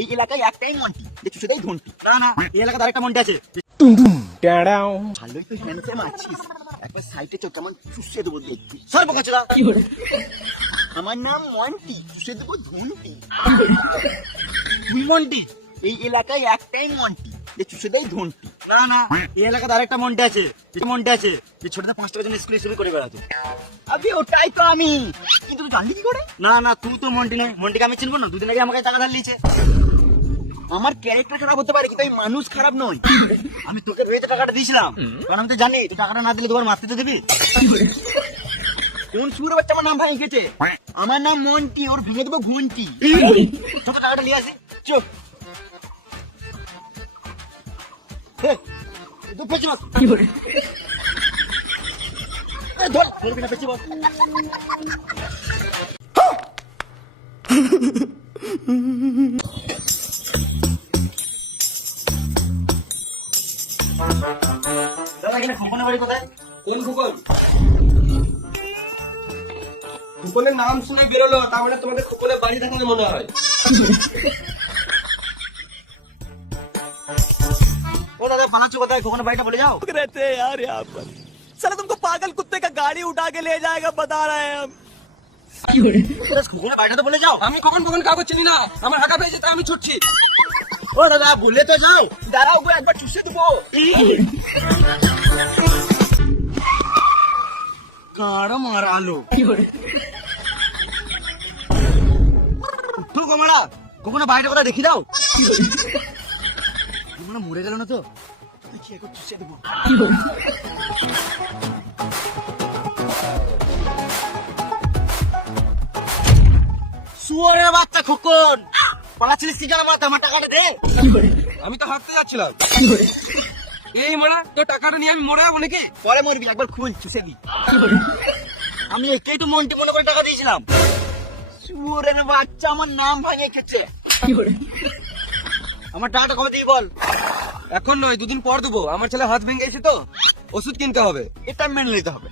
এই এলাকায় একটাই মন্টি, দেখছো সেটাই ধন্টি। না না, এই এলাকাতে আরেকটা মন্টি আছে। ভালোই তো হ্যান্ডসাম আছিস, একবার সাইডে চোখ কেমন চুষে দেবো দেখবি। সর্বকাছলা আমার নাম মন্টি, চুষে দেবো ধন্টি। তুই মন্টি? এই এলাকায় একটাই মন্টি, দেখছো সেটাই ধন্টি। না না, এই এলাকাতে আরেকটা মন্টি আছে। মন্টি আছে যে ছোটতে 5 টাকার জন্য স্কুল হিসেবে করে বেড়াতো। আবে ওটাই তো আমি, কিন্তু তুই জানলি কি করে? না না, তুই তো মন্টি নয়, মন্টিকে আমি চিনবো না? দুদিন আগে আমাকে টাকা ধার নিয়েছে। আমার ক্যারেক্টার খারাপ হতে পারে কিন্তু আমি মানুষ খারাপ নই। আমি তোকে রয়েছে টাকাটা দিয়েছিলাম, কারণ আমি তো জানি তুই টাকাটা না দিলে তোমার মারতে তো দিবি। কোন সুর বাচ্চা আমার নাম ভাঙে গেছে? আমার নাম মন্টি, ওর ভেঙে দেবো ঘন্টি। ছোট টাকাটা নিয়ে আসি, চো। কোন খোকন? খোকনের নাম শুনে বেরোলো, তার মানে তোমাদের খোকনের বাড়ি থাকলে মনে হয়। ও দাদা, পালাচ্ছো কোথায়? কখনো বাড়িটা বলে যাও। रहते हैं यार यहाँ पर। साला तुमको पागल कुत्ते का गाड़ी उठा के ले जाएगा, बता रहे हैं हम। কখনো বাড়িটা তো বলে যাও। আমি কখন কখন কাগজ চিনি না, আমার হাঁকা পেয়েছে তাই আমি ছুটছি। ও দাদা, বলে তো যাও। দাঁড়াও গো, একবার চুষে দেবো। কারা মারালো? উঠো কমলা, কখনো বাড়িটা কোথায় দেখি দাও। কখনো মরে গেল না তো? দেখি একবার চুষে দেবো। শুয়োরের বাচ্চা খোকন, পালাচ্ছিলিস কি জানা? আমার টাকাটা দে। আমি তো হাঁটতে যাচ্ছিলাম। এই মারা, তো টাকাটা নিয়ে আমি মরে যাবো নাকি? পরে মরবি, একবার খুল চুষে দি। আমি একেই তো মন্টি মনে করে টাকা দিয়েছিলাম। শুয়োরের বাচ্চা আমার নাম ভাঙিয়ে খেছে। আমার টাকাটা কবে দিবি বল? এখন নয়, দুদিন পর দেবো। আমার ছেলে হাত ভেঙে গেছে তো, ওষুধ কিনতে হবে। এটা মেনে নিতে হবে।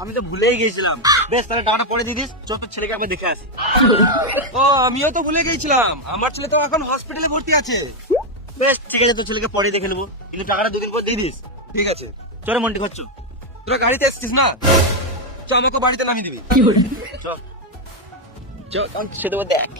আমি তো ভুলেই গেছিলাম। বেশ, তাহলে টাকাটা পরে দিয়ে দিস। চল তোর ছেলেকে একবার দেখে আসি। ও, আমিও তো ভুলে গেছিলাম, আমার ছেলে তো এখন হসপিটালে ভর্তি আছে। বেশ ঠিক আছে, তোর ছেলেকে পরে দেখে নেবো, কিন্তু টাকাটা দুদিন পর দিয়ে দিস। ঠিক আছে, চলে মন্টি খাচ্ছ। তোরা গাড়িতে এসছিস না? চ, আমাকে বাড়িতে নামিয়ে দিবি। চল চল, সেটা দেখ।